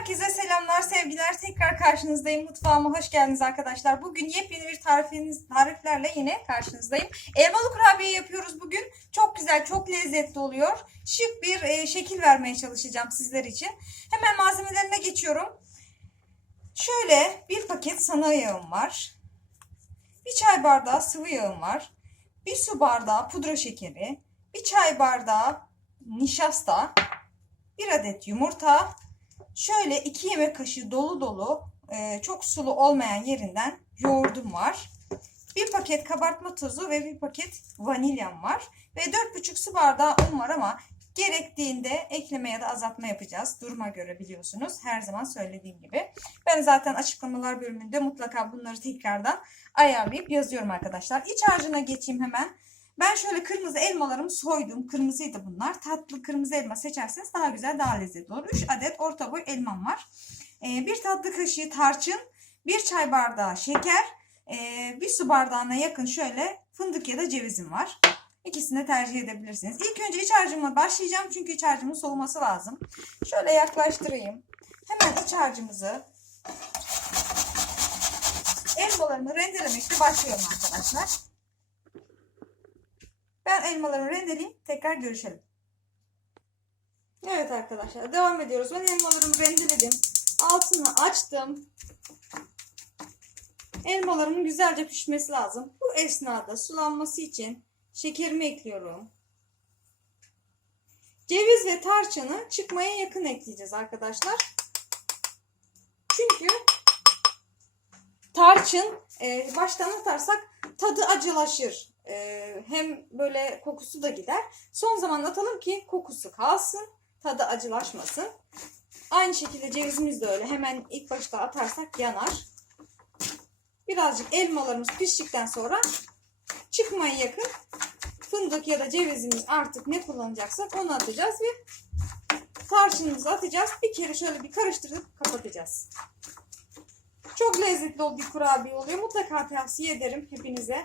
Herkese selamlar, sevgiler. Tekrar karşınızdayım. Mutfağıma hoş geldiniz arkadaşlar. Bugün yepyeni bir tarifiniz, tariflerle yine karşınızdayım. Elmalı kurabiye yapıyoruz bugün. Çok güzel, çok lezzetli oluyor. Şık bir e, şekil vermeye çalışacağım sizler için. Hemen malzemelerine geçiyorum. Şöyle bir paket sana yağım var. Bir çay bardağı sıvı yağım var. Bir su bardağı pudra şekeri. Bir çay bardağı nişasta. Bir adet yumurta. Şöyle 2 yemek kaşığı dolu dolu e, çok sulu olmayan yerinden yoğurdum var. Bir paket kabartma tozu ve bir paket vanilyam var. Ve 4,5 su bardağı un var ama gerektiğinde ekleme ya da azaltma yapacağız. Duruma göre biliyorsunuz. Her zaman söylediğim gibi. Ben zaten açıklamalar bölümünde mutlaka bunları tekrardan ayarlayıp yazıyorum arkadaşlar. İç harcına geçeyim hemen. Ben şöyle kırmızı elmalarımı soydum. Kırmızıydı bunlar. Tatlı kırmızı elma seçerseniz daha güzel, daha lezzetli olur. 3 adet orta boy elmam var. Ee, bir tatlı kaşığı tarçın, bir çay bardağı şeker, ee, bir su bardağına yakın şöyle fındık ya da cevizim var. İkisini de tercih edebilirsiniz. İlk önce iç harcıma başlayacağım çünkü iç harcımın soğuması lazım. Şöyle yaklaştırayım. Hemen iç harcımızı elmalarımı rendelemekle başlıyorum arkadaşlar. Ben elmalarımı rendeleyeyim. Tekrar görüşelim. Evet arkadaşlar devam ediyoruz. Ben elmalarımı rendeledim. Altını açtım. Elmalarımın güzelce pişmesi lazım. Bu esnada sulanması için şekerimi ekliyorum. Ceviz ve tarçını çıkmaya yakın ekleyeceğiz arkadaşlar. Çünkü tarçın e, baştan atarsak tadı acılaşır. Ee, hem böyle kokusu da gider. Son zaman atalım ki kokusu kalsın. Tadı acılaşmasın. Aynı şekilde cevizimiz de öyle. Hemen ilk başta atarsak yanar. Birazcık elmalarımız piştikten sonra çıkmaya yakın fındık ya da cevizimiz artık ne kullanacaksak onu atacağız ve tarçınımızı atacağız. Bir kere şöyle bir karıştırıp kapatacağız. Çok lezzetli bir kurabiye oluyor. Mutlaka tavsiye ederim hepinize.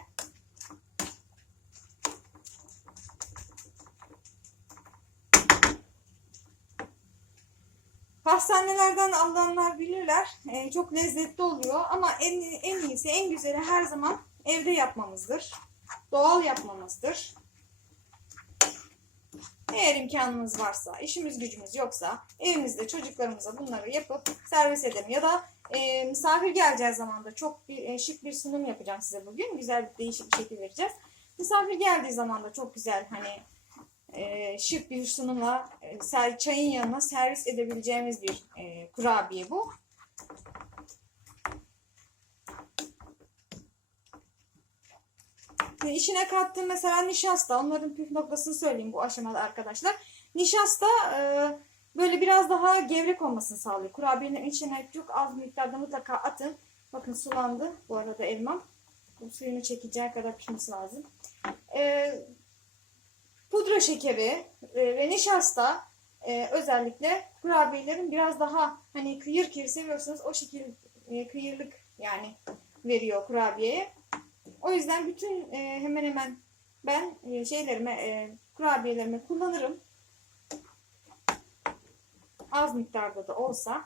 Pastanelerden alanlar bilirler. Ee, çok lezzetli oluyor ama en, en iyisi, en güzeli her zaman evde yapmamızdır. Doğal yapmamızdır. Eğer imkanımız varsa, işimiz gücümüz yoksa evimizde çocuklarımıza bunları yapıp servis edelim. Ya da e, misafir geleceği zaman da çok bir, e, şık bir sunum yapacağım size bugün. Güzel bir değişik bir şekil vereceğiz. Misafir geldiği zaman da çok güzel hani e, şık bir sunumla e, çayın yanına servis edebileceğimiz bir e, kurabiye bu. E, içine kattığım mesela nişasta. Onların püf noktasını söyleyeyim bu aşamada arkadaşlar. Nişasta e, böyle biraz daha gevrek olmasını sağlıyor. Kurabiyenin içine çok az miktarda mutlaka atın. Bakın sulandı. Bu arada elmam. Bu suyunu çekeceği kadar pişmesi lazım. E, pudra şekeri e, ve nişasta e, özellikle kurabiyelerin biraz daha hani kıyır kıyır seviyorsanız o şekil e, kıyırlık yani veriyor kurabiyeye. O yüzden bütün e, hemen hemen ben e, şeylerime e, kurabiyelerimi kullanırım. Az miktarda da olsa.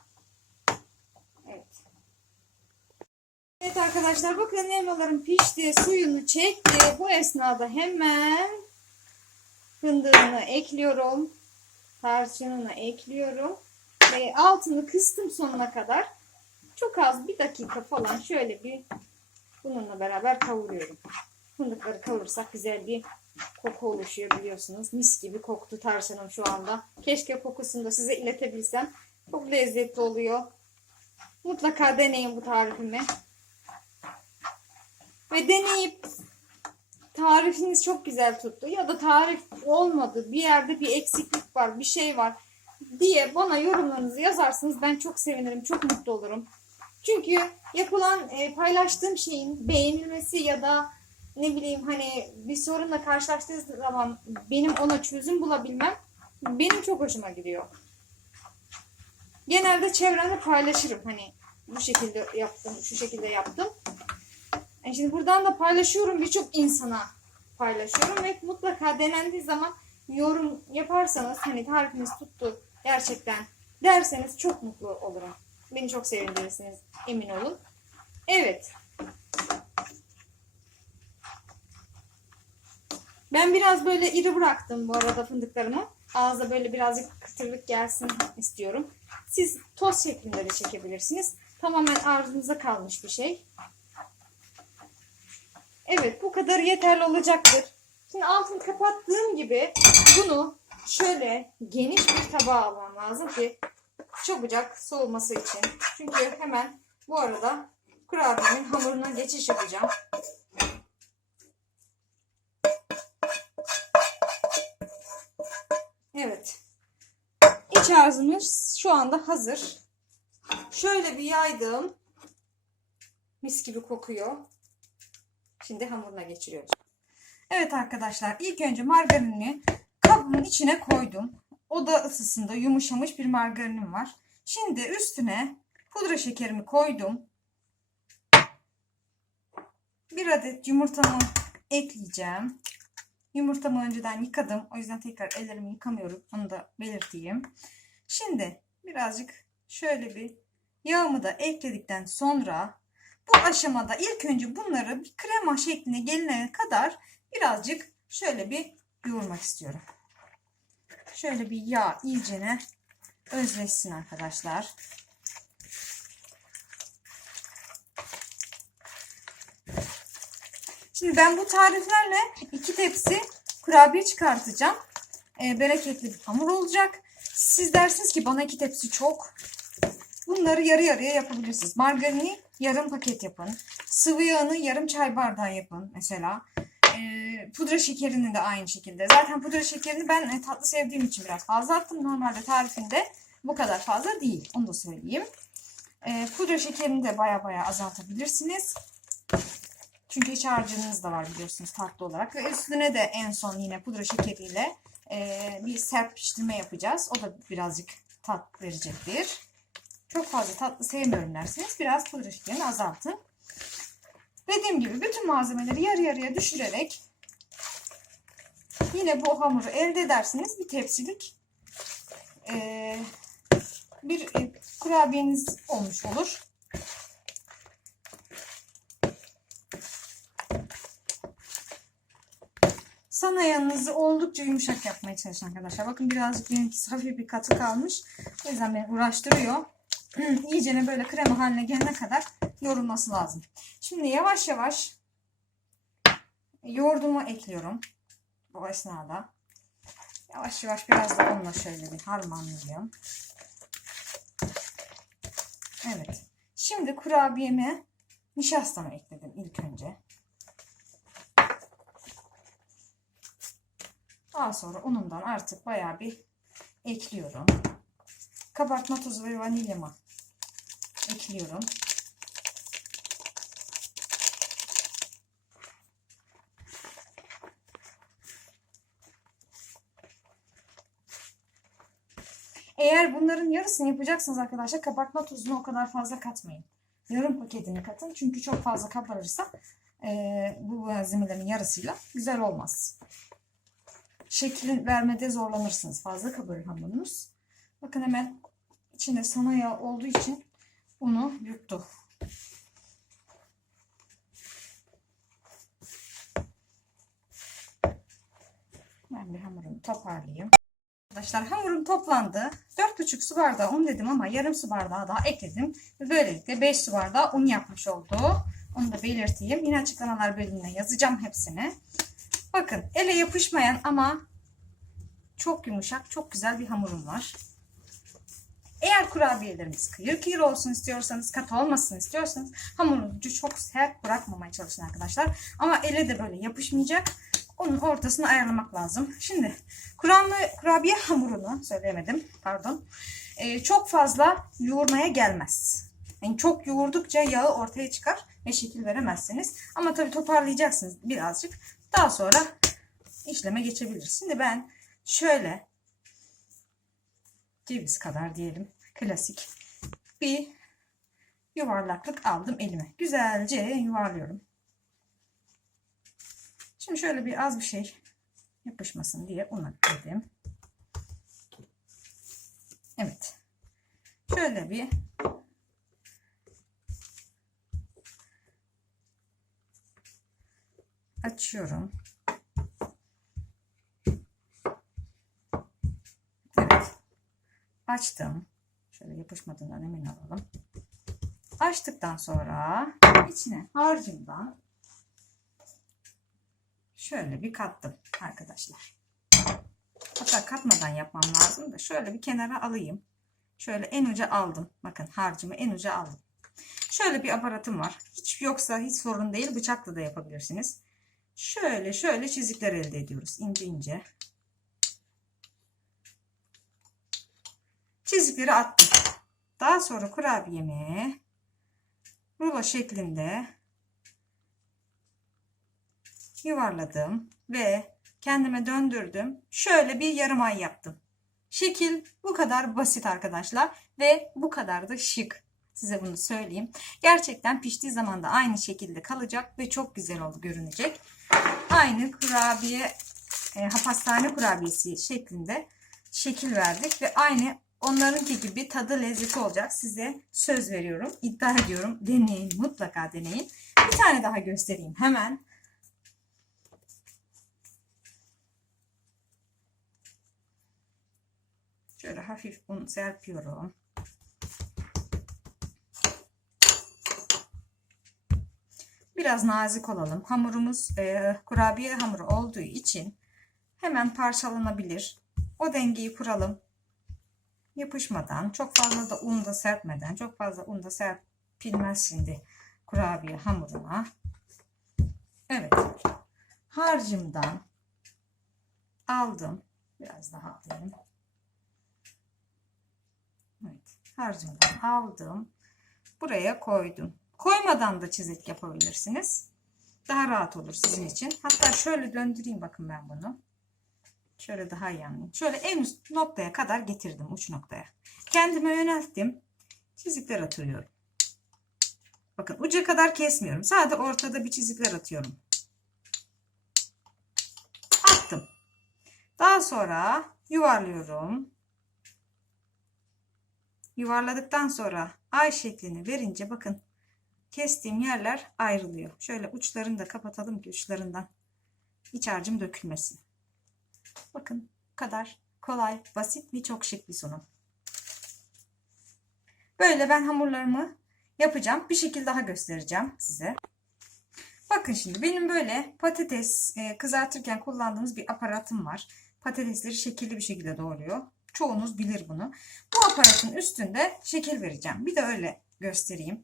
Evet. Evet arkadaşlar bakın elmalarım pişti, suyunu çekti. Bu esnada hemen fındığını ekliyorum. Tarçınını ekliyorum. Ve altını kıstım sonuna kadar. Çok az bir dakika falan şöyle bir bununla beraber kavuruyorum. Fındıkları kavurursak güzel bir koku oluşuyor biliyorsunuz. Mis gibi koktu tarçınım şu anda. Keşke kokusunu da size iletebilsem. Çok lezzetli oluyor. Mutlaka deneyin bu tarifimi. Ve deneyip tarifiniz çok güzel tuttu ya da tarif olmadı bir yerde bir eksiklik var bir şey var diye bana yorumlarınızı yazarsınız ben çok sevinirim çok mutlu olurum. Çünkü yapılan e, paylaştığım şeyin beğenilmesi ya da ne bileyim hani bir sorunla karşılaştığı zaman benim ona çözüm bulabilmem benim çok hoşuma gidiyor. Genelde çevremde paylaşırım hani bu şekilde yaptım, şu şekilde yaptım. Yani şimdi buradan da paylaşıyorum birçok insana paylaşıyorum ve mutlaka denendiği zaman yorum yaparsanız hani tarifiniz tuttu gerçekten derseniz çok mutlu olurum. Beni çok sevindirirsiniz emin olun. Evet. Ben biraz böyle iri bıraktım bu arada fındıklarımı. Ağza böyle birazcık kıtırlık gelsin istiyorum. Siz toz şeklinde de çekebilirsiniz. Tamamen arzunuza kalmış bir şey. Evet bu kadar yeterli olacaktır. Şimdi altını kapattığım gibi bunu şöyle geniş bir tabağa almam lazım ki çabucak soğuması için. Çünkü hemen bu arada kurabiyenin hamuruna geçiş yapacağım. Evet. İç harcımız şu anda hazır. Şöyle bir yaydım. Mis gibi kokuyor. Şimdi hamuruna geçiriyoruz. Evet arkadaşlar ilk önce margarinini kabımın içine koydum. Oda ısısında yumuşamış bir margarinim var. Şimdi üstüne pudra şekerimi koydum. Bir adet yumurtamı ekleyeceğim. Yumurtamı önceden yıkadım. O yüzden tekrar ellerimi yıkamıyorum. Onu da belirteyim. Şimdi birazcık şöyle bir yağımı da ekledikten sonra bu aşamada ilk önce bunları bir krema şekline gelene kadar birazcık şöyle bir yoğurmak istiyorum. Şöyle bir yağ iyicene özleşsin arkadaşlar. Şimdi ben bu tariflerle iki tepsi kurabiye çıkartacağım. Ee, bereketli bir hamur olacak. Siz dersiniz ki bana iki tepsi çok. Bunları yarı yarıya yapabilirsiniz. Margarini yarım paket yapın. Sıvı yağını yarım çay bardağı yapın mesela. Ee, pudra şekerini de aynı şekilde. Zaten pudra şekerini ben e, tatlı sevdiğim için biraz fazla attım. Normalde tarifinde bu kadar fazla değil. Onu da söyleyeyim. Ee, pudra şekerini de baya baya azaltabilirsiniz. Çünkü iç harcınız da var biliyorsunuz tatlı olarak. Ve üstüne de en son yine pudra şekeriyle e, bir serpiştirme yapacağız. O da birazcık tat verecektir. Çok fazla tatlı sevmiyorum derseniz biraz pudra şekerini azaltın. Dediğim gibi bütün malzemeleri yarı yarıya düşürerek yine bu hamuru elde edersiniz. Bir tepsilik e, bir e, kurabiyeniz olmuş olur. Sana yanınızı oldukça yumuşak yapmaya çalışın arkadaşlar. Bakın birazcık benimkisi hafif bir katı kalmış. O yüzden beni uğraştırıyor. İyicene böyle krema haline gelene kadar yoğrulması lazım. Şimdi yavaş yavaş yoğurdumu ekliyorum. Bu esnada. Yavaş yavaş biraz da onunla şöyle bir harmanlıyorum. Evet. Şimdi kurabiyeme nişastamı ekledim ilk önce. Daha sonra unumdan artık bayağı bir ekliyorum. Kabartma tozu ve vanilyamı ekliyorum. Eğer bunların yarısını yapacaksınız arkadaşlar kabartma tozunu o kadar fazla katmayın. Yarım paketini katın. Çünkü çok fazla kabarırsa e, bu malzemelerin yarısıyla güzel olmaz. Şekil vermede zorlanırsınız. Fazla kabarır hamurunuz. Bakın hemen içinde sana yağ olduğu için unu yuttu. Ben bir hamurumu toparlayayım. Arkadaşlar hamurum toplandı. 4,5 su bardağı un dedim ama yarım su bardağı daha ekledim. Böylelikle 5 su bardağı un yapmış oldu. Onu da belirteyim. Yine açıklamalar bölümüne yazacağım hepsini. Bakın ele yapışmayan ama çok yumuşak, çok güzel bir hamurum var. Eğer kurabiyeleriniz kıyır kıyır olsun istiyorsanız, katı olmasın istiyorsanız hamurunuzu çok sert bırakmamaya çalışın arkadaşlar. Ama ele de böyle yapışmayacak. Onun ortasını ayarlamak lazım. Şimdi kuramlı, kurabiye hamurunu söyleyemedim pardon. Ee, çok fazla yoğurmaya gelmez. Yani çok yoğurdukça yağı ortaya çıkar ve şekil veremezsiniz. Ama tabii toparlayacaksınız birazcık. Daha sonra işleme geçebiliriz. Şimdi ben şöyle ceviz kadar diyelim klasik bir yuvarlaklık aldım elime. Güzelce yuvarlıyorum. Şimdi şöyle bir az bir şey yapışmasın diye un ekledim. Evet. Şöyle bir açıyorum. Evet. Açtım. Şöyle yapışmadığından emin olalım. Açtıktan sonra içine harcımdan şöyle bir kattım arkadaşlar. Hatta katmadan yapmam lazım da şöyle bir kenara alayım. Şöyle en uca aldım. Bakın harcımı en uca aldım. Şöyle bir aparatım var. Hiç yoksa hiç sorun değil. Bıçakla da yapabilirsiniz. Şöyle şöyle çizikler elde ediyoruz. ince ince. Çizikleri attım. Daha sonra kurabiyemi rulo şeklinde yuvarladım ve kendime döndürdüm. Şöyle bir yarım ay yaptım. Şekil bu kadar basit arkadaşlar ve bu kadar da şık. Size bunu söyleyeyim. Gerçekten piştiği zaman da aynı şekilde kalacak ve çok güzel oldu görünecek. Aynı kurabiye e, hapastane kurabiyesi şeklinde şekil verdik ve aynı onlarınki gibi tadı lezzeti olacak. Size söz veriyorum. iddia ediyorum. Deneyin. Mutlaka deneyin. Bir tane daha göstereyim hemen. Şöyle hafif un serpiyorum. Biraz nazik olalım. Hamurumuz e, kurabiye hamuru olduğu için hemen parçalanabilir. O dengeyi kuralım. Yapışmadan, çok fazla da un da serpmeden, çok fazla un da serpilmez şimdi kurabiye hamuruna. Evet. Harcımdan aldım. Biraz daha alayım. Evet. Harcımdan aldım. Buraya koydum. Koymadan da çizik yapabilirsiniz. Daha rahat olur sizin için. Hatta şöyle döndüreyim bakın ben bunu. Şöyle daha iyi anlayayım. Şöyle en üst noktaya kadar getirdim uç noktaya. Kendime yönelttim. Çizikler atıyorum. Bakın uca kadar kesmiyorum. Sadece ortada bir çizikler atıyorum. Attım. Daha sonra yuvarlıyorum. Yuvarladıktan sonra ay şeklini verince bakın kestiğim yerler ayrılıyor. Şöyle uçlarını da kapatalım ki uçlarından iç harcım dökülmesin. Bakın bu kadar kolay, basit ve çok şık bir sunum. Böyle ben hamurlarımı yapacağım. Bir şekil daha göstereceğim size. Bakın şimdi benim böyle patates e, kızartırken kullandığımız bir aparatım var. Patatesleri şekilli bir şekilde doğruyor. Çoğunuz bilir bunu. Bu aparatın üstünde şekil vereceğim. Bir de öyle göstereyim.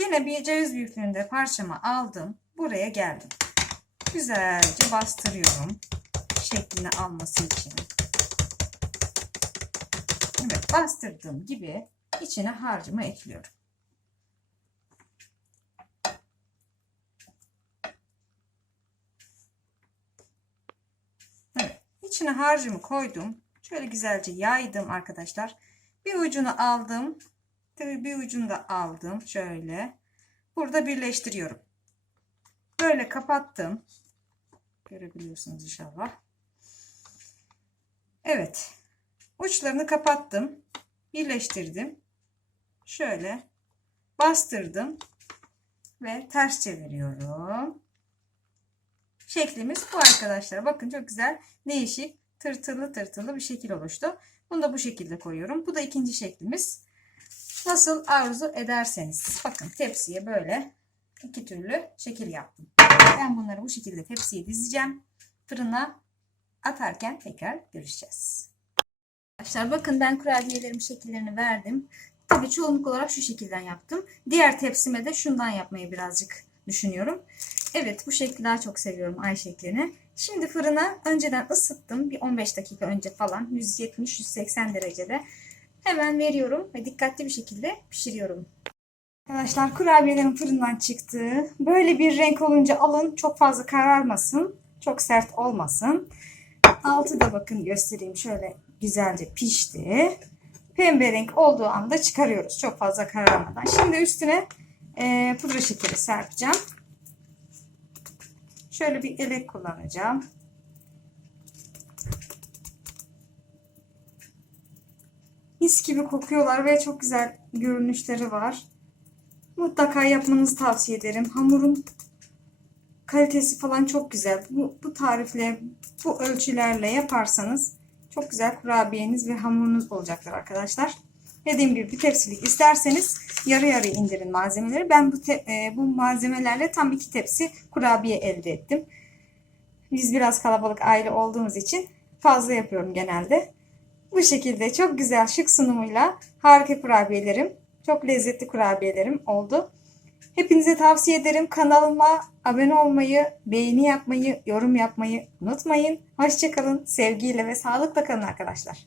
Yine bir ceviz büyüklüğünde parçamı aldım. Buraya geldim. Güzelce bastırıyorum. Şeklini alması için. Evet bastırdığım gibi içine harcımı ekliyorum. Evet içine harcımı koydum. Şöyle güzelce yaydım arkadaşlar. Bir ucunu aldım. Tabii bir ucunu da aldım. Şöyle. Burada birleştiriyorum. Böyle kapattım. Görebiliyorsunuz inşallah. Evet. Uçlarını kapattım. Birleştirdim. Şöyle bastırdım ve ters çeviriyorum. Şeklimiz bu arkadaşlar. Bakın çok güzel, değişik, tırtılı tırtılı bir şekil oluştu. Bunu da bu şekilde koyuyorum. Bu da ikinci şeklimiz. Nasıl arzu ederseniz. Bakın tepsiye böyle iki türlü şekil yaptım. Ben bunları bu şekilde tepsiye dizeceğim. Fırına atarken tekrar görüşeceğiz. Arkadaşlar bakın ben kurabiyelerimin şekillerini verdim. Tabii çoğunluk olarak şu şekilden yaptım. Diğer tepsime de şundan yapmayı birazcık düşünüyorum. Evet bu şekli daha çok seviyorum ay şeklini. Şimdi fırına önceden ısıttım. Bir 15 dakika önce falan 170-180 derecede. Hemen veriyorum ve dikkatli bir şekilde pişiriyorum. Arkadaşlar kurabiyelerim fırından çıktı. Böyle bir renk olunca alın. Çok fazla kararmasın. Çok sert olmasın. Altı da bakın göstereyim. Şöyle güzelce pişti. Pembe renk olduğu anda çıkarıyoruz. Çok fazla kararmadan. Şimdi üstüne e, pudra şekeri serpeceğim. Şöyle bir elek kullanacağım. mis gibi kokuyorlar ve çok güzel görünüşleri var. Mutlaka yapmanızı tavsiye ederim. Hamurun kalitesi falan çok güzel. Bu, bu tarifle, bu ölçülerle yaparsanız çok güzel kurabiyeniz ve hamurunuz olacaktır arkadaşlar. Dediğim gibi bir tepsilik isterseniz yarı yarı indirin malzemeleri. Ben bu e, bu malzemelerle tam iki tepsi kurabiye elde ettim. Biz biraz kalabalık aile olduğumuz için fazla yapıyorum genelde. Bu şekilde çok güzel şık sunumuyla harika kurabiyelerim, çok lezzetli kurabiyelerim oldu. Hepinize tavsiye ederim. Kanalıma abone olmayı, beğeni yapmayı, yorum yapmayı unutmayın. Hoşçakalın. Sevgiyle ve sağlıkla kalın arkadaşlar.